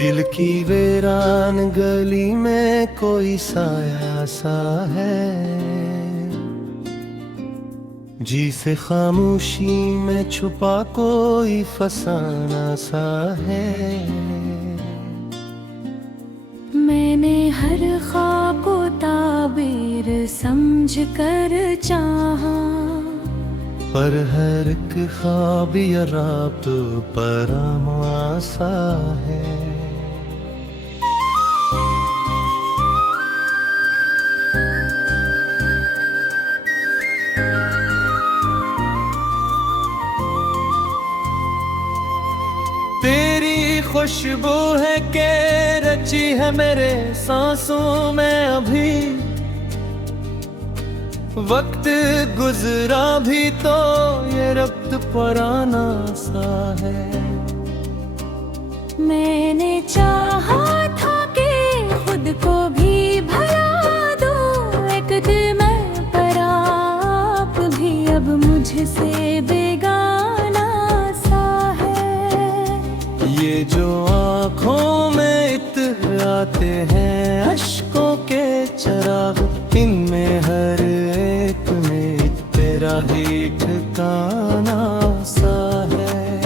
दिल की वीरान गली में कोई साया सा है, जी से खामोशी में छुपा कोई फसाना सा है। मैंने हर ख्वाब को ताबीर समझ कर चाहा, पर हर एक ख्वाब या रात परामा सा है। तेरी खुशबू है के रची है मेरे सांसों में अभी, वक्त गुजरा भी तो ये रक्त पुराना सा है। मैंने चाहा था कि खुद को भी भरा दूं एक दिन में, पर आप भी अब मुझसे बेगाना सा है। ये जो आँखों में इत्र आते हैं अश्कों के चराग, इनमें हर एक में तेरा ही ठिकाना सा है।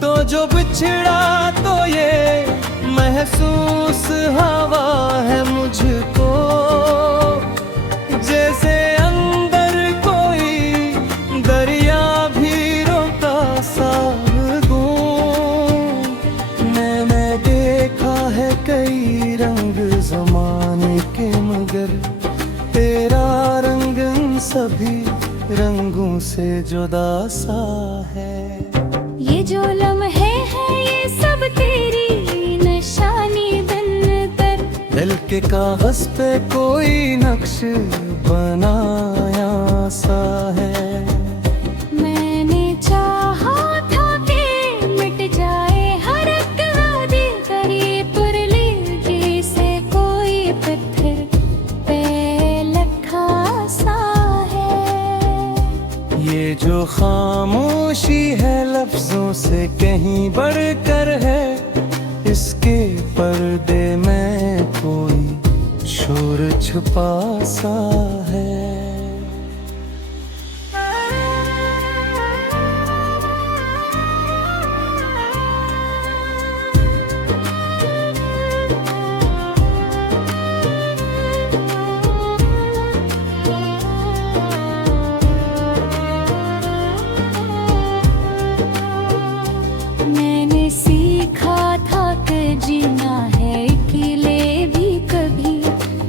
तो जो बिछड़ा तो ये महसूस हवा है मुझको, जैसे अंदर कोई दरिया भी रोता सा गूं। मैंने देखा है कई रंग ज़माने के, मगर तेरा रंग इन सभी रंगों से जुदा सा है। ये जो लम्हे हैं ये सब तेरी निशानी बनकर, दिल के कागज पे कोई नक्श बनाया सा है। मैंने चाहा था कि मिट जाए हर एक वादे करीब, पर लीजिए से कोई पत्थर पे लखा सा है। ये जो खामोशी है लफ्जों से कहीं बढ़कर है, इसके पर्दे में कोई शोर छुपा सा है। मैंने सीखा था कि जीना है अकेले भी कभी,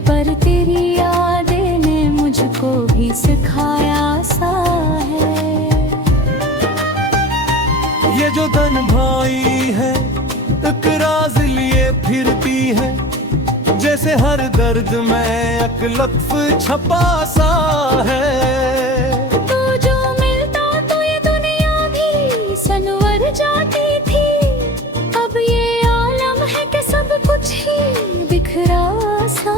पर तेरी यादें ने मुझको भी सिखाया सा है। ये जो धन भाई है एक राज लिए फिरती है, जैसे हर दर्द में एक लत्फ छपा सा है। तू जो मिलता तो ये दुनिया भी सनवर जाती थी, अब ये आलम है कि सब कुछ ही बिखरा सा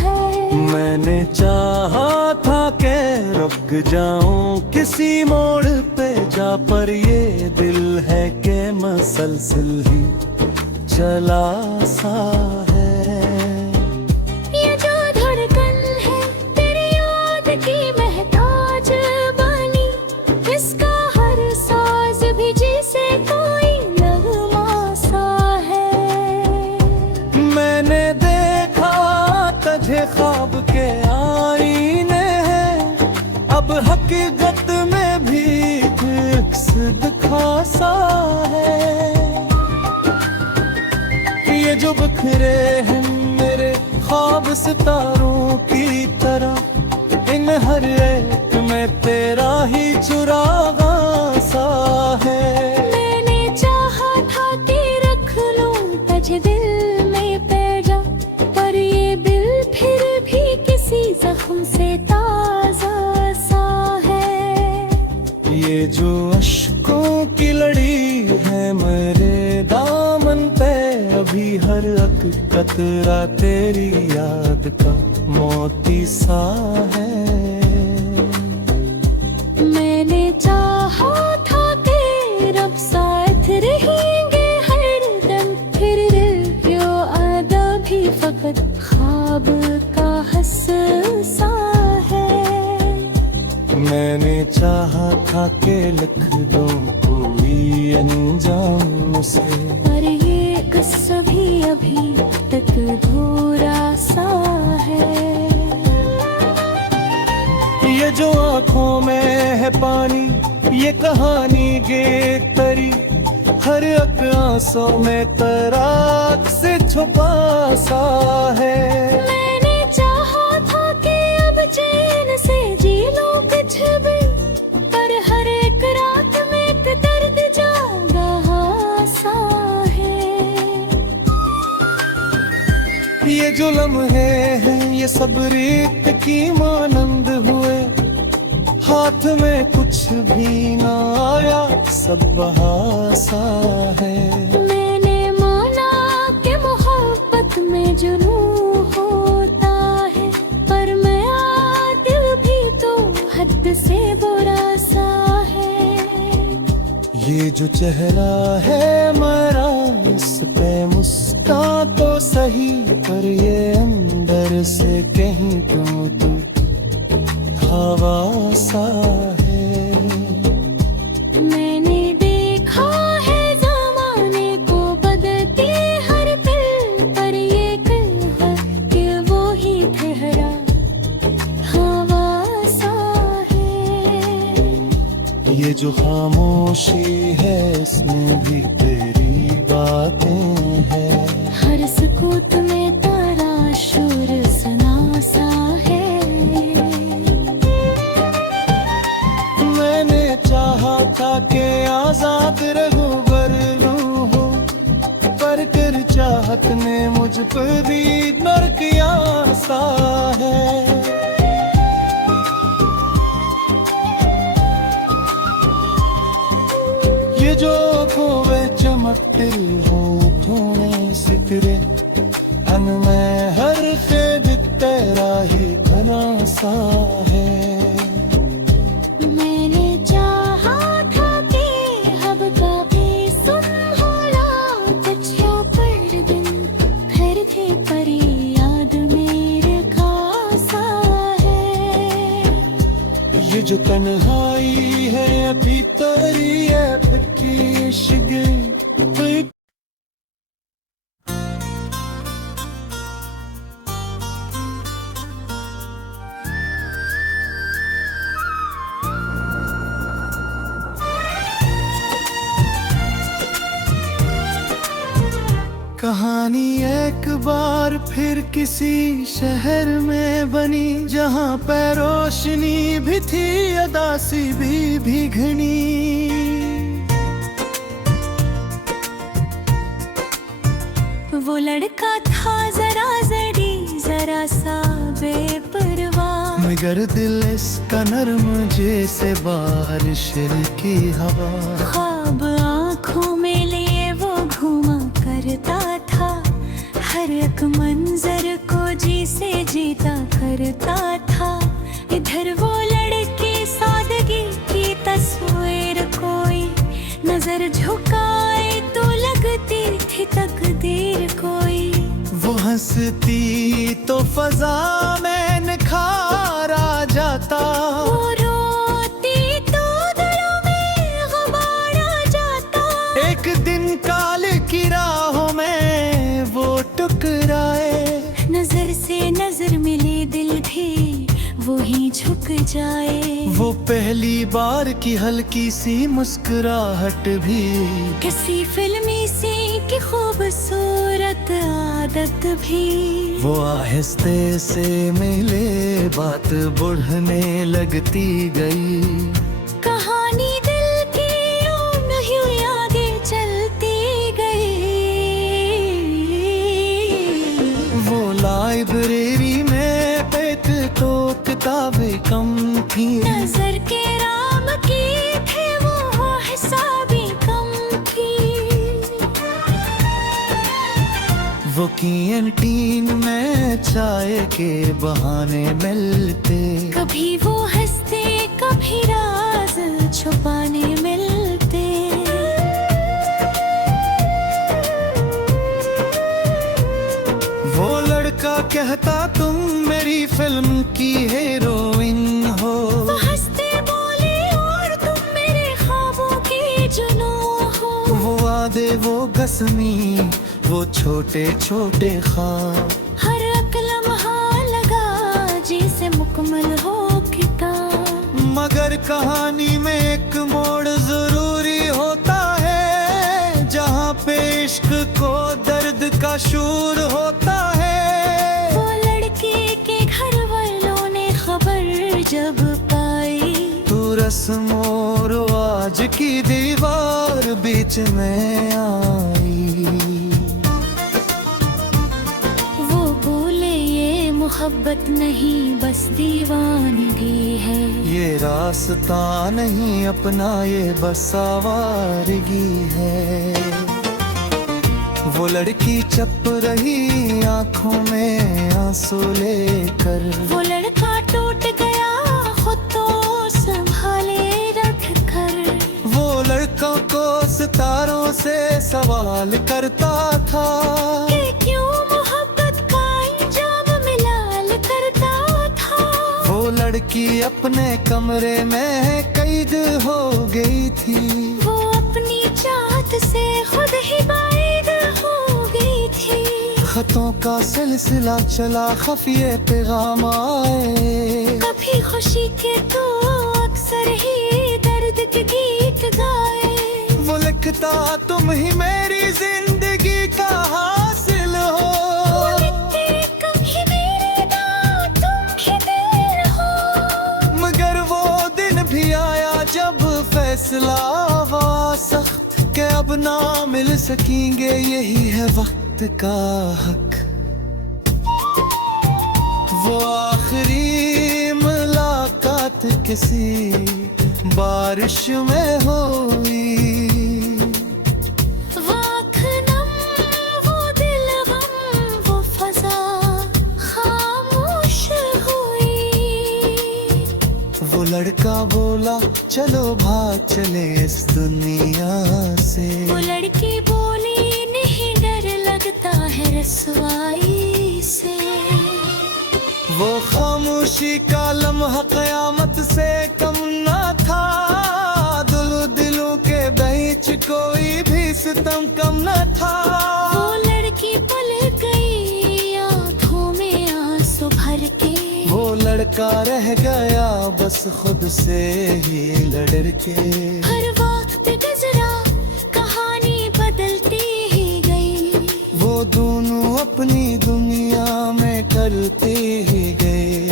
है। मैंने चाहा था कि रुक जाऊं किसी मोड़ पे जा, पर ये दिल है कि मसलसल ही चला सा है। ये जो धड़कन है तेरी याद की महताज बनी, इसका हर साज भी जैसे कोई नगमा सा है। मैंने देखा तुझे ख्वाब के आईने हैं, अब हकीकत में भी अक्स दिखा सा है। ये जो बिखरे हैं मेरे ख्वाब सितारों की तरह, इन हर एक में तेरा ही चुरागा सा है। मैंने चाहा था कि रख लूं तुझे दिल में पैजा, पर ये दिल फिर भी किसी जख्म से ताजा सा है। ये जो अश्कों की लड़ी है मेरे दामन पे, अभी हर एक कतरा तेरी याद का मोती सा है। मैंने चाहा था कि रब साथ रहेंगे हर दम, फिर अब का हंसा है। मैंने चाहा था कि लिख दूं कोई अंजाम से, पर ये किस्सा भी अभी तक अधूरा सा है। ये जो आँखों में है पानी, ये कहानी गे तरी, हर एक आंसू में तराक से छुपा सा है। मैंने चाहा था कि अब चैन से जी लूं कुछ भी, पर हर एक रात में एक दर्द जागा सा है। ये जो लम्हे हैं ये सब रेत की मानंद हुए, हाथ में कुछ भी ना आया, सब बहासा है। मैंने माना कि मोहब्बत में जुनून होता है, पर मेरा दिल भी तो हद से बुरा सा है। ये जो चेहरा है मेरा, इस पे मुस्कान तो सही, पर ये अंदर से कहीं तो हवा सा है। मैंने देखा है ज़माने को बदलते हर पल, पर ये कल है कि वो ही ठहरा हवा सा है। ये जो खामोशी है इसमें भी तेरी बातें हैं, हर सुकूत में तेरा शोर सुना सा है। मैंने चाहा था कि आजाद रहूं बरलूं हूँ, पर कर चाहत ने मुझ पर भी मर किया सा है। ये जो खोवे चमकते हो थोड़े सितरे, अन में हर खेद तेरा ही घना सा है। मैंने चाहा था कि अब कभी सुन होला तुझको पर दिन फिर थे, पर याद मेरे खासा है। ये जो तन्हाई है अभी तेरी है पक्की शिगे। कहानी एक बार फिर किसी शहर में बनी, जहाँ पे रोशनी भी थी अदासी भी घनी। वो लड़का था जरा जड़ी जरा सा बेपरवाह, मगर दिल इसका नरम जैसे बारिश की हवा। ख्वाब आँखों में लिए वो घूमा करता था, हर एक मंजर को जी से जीता करता था। इधर वो लड़की सादगी की तस्वीर, कोई नजर झुकाए तो लगती थी तकदीर कोई। वो हंसती तो फजा में निखार आ जाता, वो रोती तो दिलों में गुबार आ जाता। एक दिन काले की राहों में वो टकराए, नजर से नजर मिले दिल भी वो ही झुक जाए। वो पहली बार की हल्की सी मुस्कुराहट भी किसी फिल्मी सी की खूबसूरत आदत भी। वो आहिस्ते से मिले बात बढ़ने लगती गई। कहानी दिल की यूं नहीं आगे चलती गई। वो लाइब्रेरी में पेट तो किताबें कम थी, नजर के राम की थे वो हिसाबी कम थी। वो कैंटीन में चाय के बहाने मिलते, कभी वो हंसते कभी राज छुपाने मिलते। वो लड़का कहता तुम मेरी फिल्म की हीरोइन हो। वो हंसते बोले और तुम मेरे ख्वाबों की जुनू हो। वो वादे वो कसमी वो छोटे छोटे ख्वाब, हर एक लम्हा लगा जैसे मुकम्मल हो किताब। मगर कहानी में एक मोड़ जरूरी होता है, जहाँ पे इश्क को दर्द का शूर होता है। वो लड़के के घर वालों ने खबर जब पाई, तू रस्म और आज की दीवार बीच में आई। वो बोले ये मोहब्बत नहीं बस दीवानगी है। ये रास्ता नहीं अपना ये बस आवारगी है। वो लड़की चप रही आंखों में आंसू लेकर, वो लड़का टूट गया खुद तो संभाले रख कर। वो लड़कों को सितारों से सवाल करता था कि क्यों मोहब्बत का इंजाम मिलाल करता था। वो लड़की अपने कमरे में कैद हो गई थी, वो अपनी चाहत से खुद ही बाइद हो गई थी। खतों का सिलसिला चला खफिए पैगाम आए, कभी खुशी के तो अक्सर ही दर्द के गीत गाए। वो लिखता तुम ही मेरी जिंदगी का हासिल हो। वो लिखते कभी मेरे नाम तुम ही दिल हो। मगर वो दिन भी आया जब फैसला हुआ सख्त, के अब ना मिल सकेंगे यही है वक्त का हक। वो आखिरी मुलाकात किसी बारिश में हुई, वो आँख नम, वो दिल गम, वो फजा खामोश हुई। वो लड़का बोला चलो भाग चले इस दुनिया से। वो लड़की बोली नहीं डर लगता है रसवाई से। वो खामोशी का लम्हा कयामत से कम ना था, दिलों के बीच कोई भी सितम कम न था। वो लड़की पल गई आँखों में आंसू भर के। वो लड़का रह गया बस खुद से ही लड़ के। हर वक्त गुजरा कहानी बदलती ही गई। वो दोनों अपनी दुनिया में करते ही गए।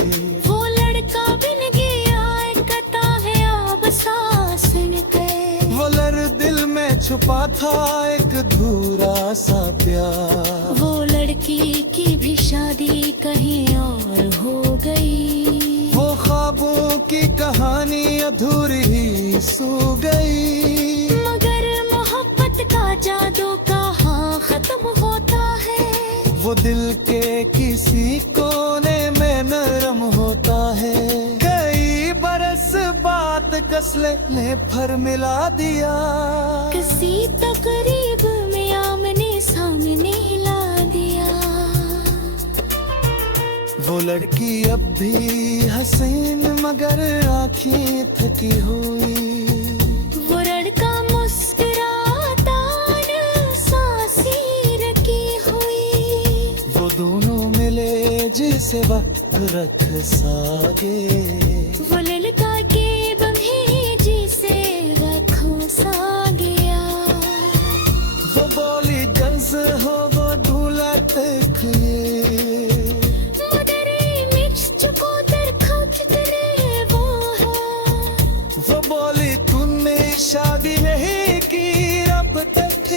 वो लड़का बिन गया कहता है अब सांस निकले। वो लड़ दिल में छुपा था एक अधूरा सा प्यार। वो लड़की की भी शादी कहीं और हो गई। वो ख्वाबों की कहानी अधूरी ही सो गई। मगर मोहब्बत का जादू कहाँ खत्म होता है। वो दिल के किसी कोने में नरम होता है। कई बरस बात कसले ने फर मिला दिया। किसी तकरीब में आमने सामने ला दिया। वो लड़की अब भी हसीन मगर आँखें थकी हुई। वो लड़का मुस्कुराता सांसें रखी हुई। वो दोनों मिले जिसे वक्त रख सागे। वो लड़का के बंधे जिसे रखो सा गया। वो बोली जल्स हो वो दूल्हा तक वो बोली तुमने शादी नहीं की अब तक।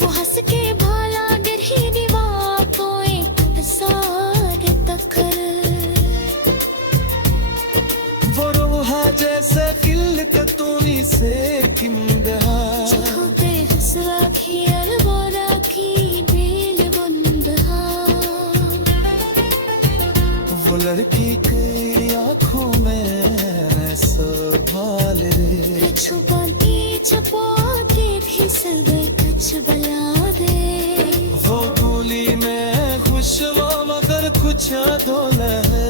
वो हंस के भाला गिर ही दीवार को एक सागे तक। वो रोहा जैसे खिल कतूनी से किमदहा। हसवा खियल बोला की बेल बंदहा। वो लड़की की आंखों में संभाल रे। छुपाती छुपाते भी सब कुछ बला दे। वो गोली में खुश वो मगर पूछा डोला है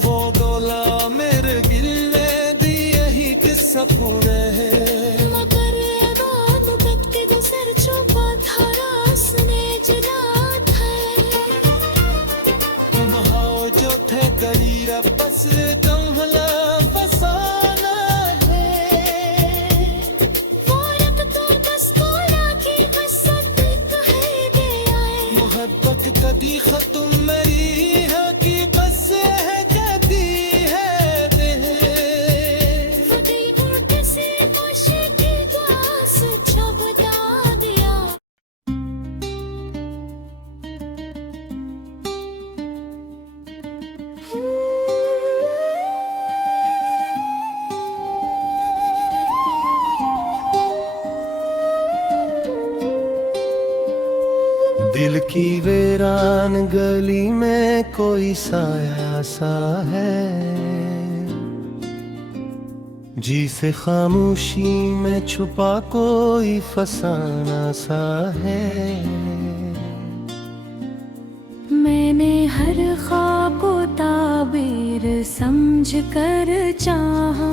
वो डोला मेरे गिरने दी यही किस्सा पूरे है मगर बाद तक के जो सर छुपा था रास्ते जनात है महाओ जो थे कलीरा पसर कमला फसाना है फौरक तो बस कोला की कसत कहे गया है मोहब्बत कभी खत्म मेरी है कि बस है कभी है दे वदी उठ से मुश्किल गास छबदा दिया दिल की वीरान गली में कोई साया सा है जिसे खामोशी में छुपा कोई फसाना सा है मैंने हर ख्वाब को ताबीर समझ कर चाहा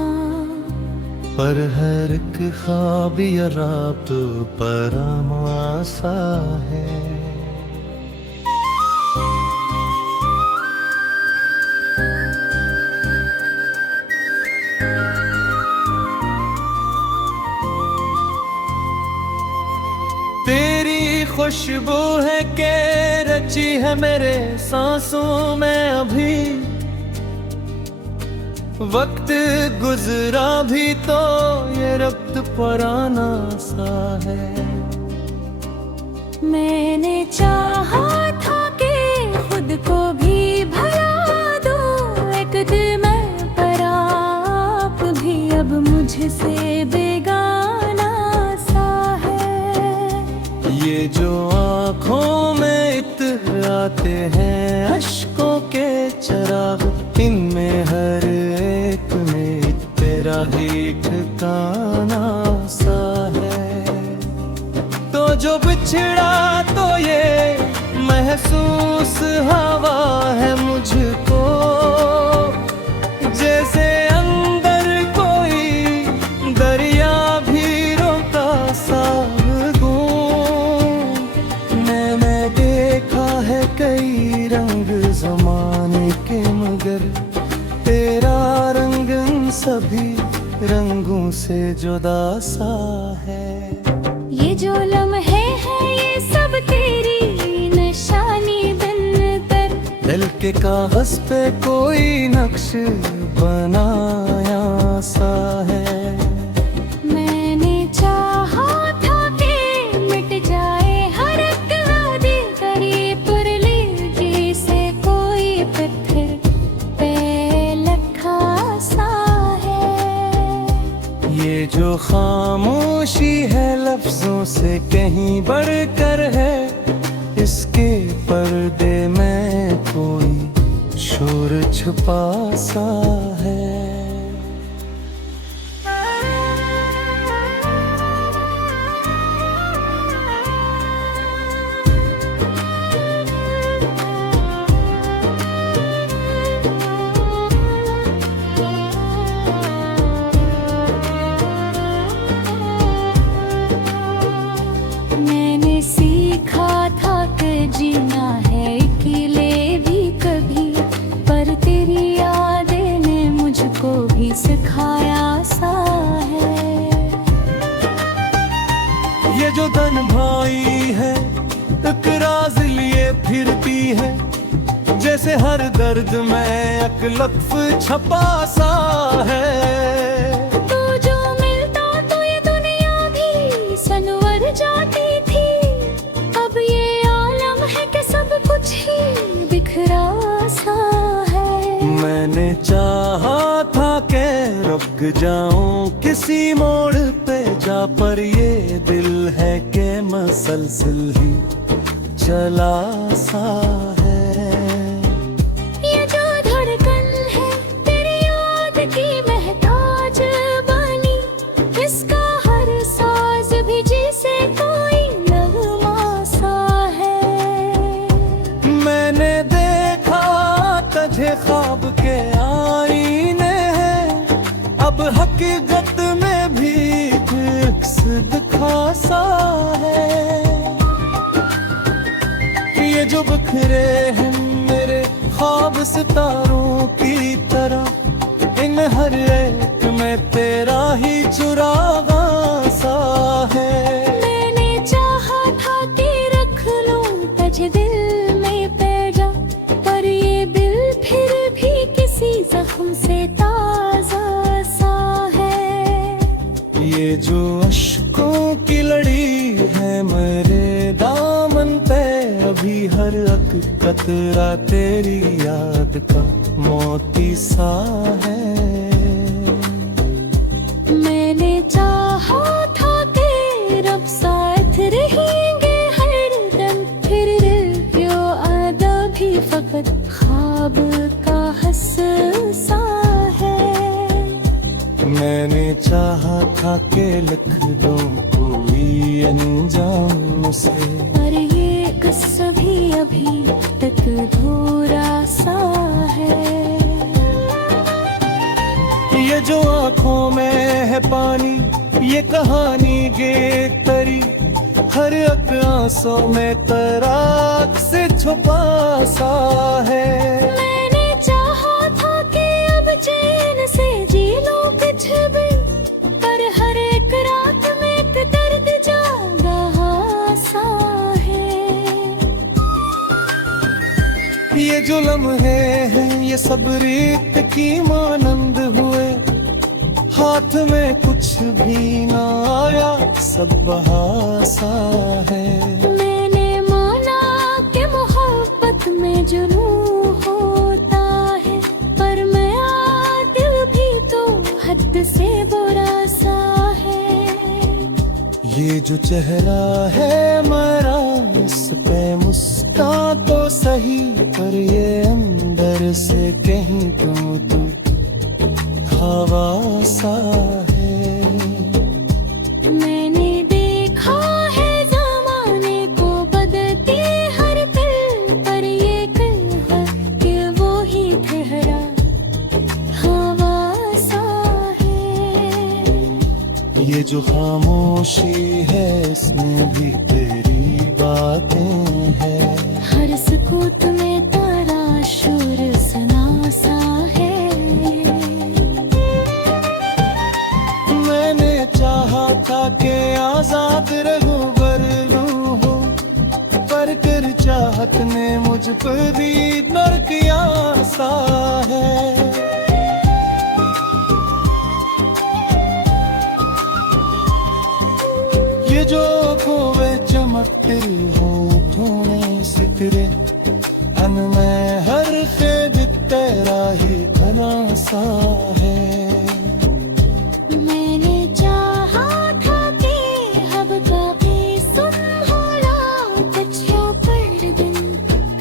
पर हर एक ख्वाब या रात पर आसा है तेरी खुशबू है के रची है मेरे सांसों में अभी वक्त गुजरा भी तो ये रक्त पुराना सा है मैंने चाहा था कि खुद को भी भरा दूं एक दिन मैं पर आप भी अब मुझसे बेगाना सा है ये जो आँखों में इत्र आते हैं अश्कों के चराग इनमें हर एक में तेरा ही ठिकाना सा है तो जो बिछड़ा तो ये महसूस हवा है मुझको जैसे अंदर कोई दरिया भी रोका सा मैंने देखा है कई रंग जमाने के मगर तेरा रंग इन सभी रंगों से जुदा सा है ये जो लम्हे हैं ये सब तेरी निशानी बनकर दिल के कागज पे कोई नक्श बनाया सा है मैंने चाहा था कि मिट जाए हर एक वादी करीब पर लेके से कोई पत्थर पे लखा सा है ये जो खामोशी है लफ्जों से कहीं बढ़कर है इसके पर्दे में कोई शोर छुपा सा है मैंने सीखा था कि जीना है अकेले भी कभी पर तेरी यादें ने मुझको भी सिखाया सा है ये जो धन भाई है एक राज लिए फिरती है जैसे हर दर्द में एक लफ्ज छपा सा है तो जो मिलता तो ये दुनिया भी सनवर जाती थी अब ये आलम है कि सब कुछ ही बिखरा सा है मैंने चाहा था कि रुक जाऊं किसी मोड़ पे जा पर ये दिल है कि मसलसल ही चला सा है ये जो धड़कन है तेरी याद की महताज बनी इसका हर साज भी जैसे कोई नगमा सा है मैंने देखा हकीकत में भी अक्स दिखासा है। ये जो बिखरे हैं मेरे ख्वाब सितारों की तरह, इन हर एक में तेरा ही चुरागा सा है। मैंने चाहा था कि रख लूं तुझे दिल में पैजा, पर ये दिल फिर भी किसी जख्म से ताजा सा है। ये जो अश्कों की लड़ी है मेरे दामन पे, अभी हर एक कतरा तेरी याद का मोती सा है। मैंने चाहा था कि रब साथ रहेंगे हर दम, फिर दिल क्यों आदा भी फकत ख्वाब का हस्सा है। मैंने चाहा था कि लिख दो कोई अंजाम से, पर ये किस्सा भी अभी तक अधूरा सा है। ये जो आंखों में है पानी, ये कहानी गे तरी, हर एक आंसू में तराक से छुपा सा है। मैंने चाहा था कि अब चैन से जी लूं कुछ भी, पर हर एक रात में एक दर्द जागा सा है। ये जो लम्हे हैं ये सब रीत की मानंद हुए, हाथ में कुछ भी ना आया सब बहासा है। मैंने माना कि मोहब्बत में जुनून होता है, पर मेरा दिल भी तो हद से बुरा सा है। ये जो चेहरा है मेरा इस पे मुस्कान तो सही, पर ये अंदर से कहीं तो हवा सा है। मैंने देखा है ज़माने को बदलती हर पल, पर ये कहा कि वो ही ठहरा हवा सा है। ये जो खामोशी है इसमें भी तेरी बातें हैं, हर सुकूत में तारा शोर सना सा है। मैंने चाहा था कि आजाद रहूं बरलूं हूं, पर कर चाहत ने मुझ पर भी नर किया सा है। ये जो खोवे चमकते हो थोड़े सितरे, अन में हर खेद तेरा ही घना सा है। मैंने चाहा था कि हब का भी सुन होला बच्चों पर दिन,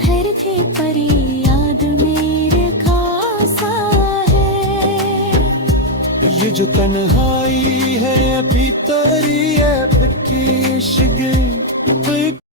फिर थे परी याद मेरे खासा है। ये जो तन्हाई है भीतरी है फिर की इश्क